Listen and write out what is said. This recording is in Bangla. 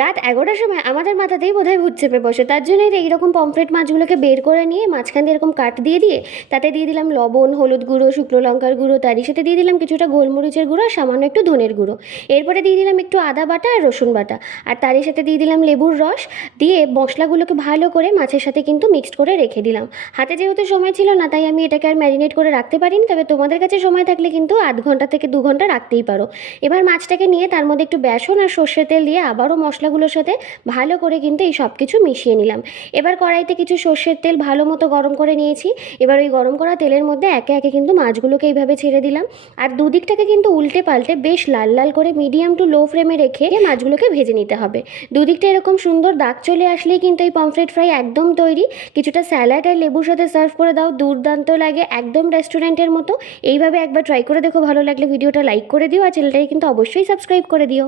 রাত ১১টার সময় আমাদের মাথাতেই বোধহয় ভূত চেপে বসে। তার জন্যই তো এইরকম পমফ্রেট মাছগুলোকে বের করে নিয়ে মাঝখান দিয়ে এরকম কাট দিয়ে দিয়ে তাতে দিয়ে দিলাম লবণ, হলুদ গুঁড়ো, শুকনো লঙ্কার গুঁড়ো, তারই সাথে দিয়ে দিলাম কিছুটা গোলমরিচের গুঁড়ো আর সামান্য একটু ধনের গুঁড়ো। এরপরে দিয়ে দিলাম একটু আদা বাটা আর রসুন বাটা, আর তারই সাথে দিয়ে দিলাম লেবুর রস। দিয়ে মশলাগুলোকে ভালো করে মাছের সাথে কিন্তু মিক্সড করে রেখে দিলাম। হাতে যেহেতু সময় ছিল না, তাই আমি এটাকে আর ম্যারিনেট করে রাখতে পারিনি। তবে তোমাদের কাছে সময় থাকলে কিন্তু আধ ঘন্টা থেকে 2 ঘন্টা রাখতেই পারো। এবার মাছটাকে নিয়ে তার মধ্যে একটু বেসন আর সর্ষের তেল দিয়ে আবারও মশলাগুলোর সাথে ভালো করে কিন্তু এই সব কিছু মিশিয়ে নিলাম। এবার কড়াইতে কিছু সর্ষের তেল ভালো মতো গরম করে নিয়েছি। এবার ওই গরম করা তেলের মধ্যে একে একে কিন্তু মাছগুলোকে এইভাবে ছেড়ে দিলাম। আর দুদিকটাকে কিন্তু উল্টে পাল্টে বেশ লাল লাল করে মিডিয়াম টু লো ফ্লেমে রেখে মাছগুলোকে ভেজে নিতে হবে। দুদিকটা এরকম সুন্দর দাগ চলে আসলেই কিন্তু এই পমফ্রেট ফ্রাই একদম তৈরি। কিছুটা স্যালাড আর লেবুর সাথে সার্ভ করে দাও, দুর্দান্ত লাগে, একদম রেস্টুরেন্টের মতো। এইভাবে একবার ট্রাই করে দেখো, ভালো লাগলে ভিডিওটা লাইক করে দিও আর চ্যানেলটাকে কিন্তু অবশ্যই সাবস্ক্রাইব করে দিও।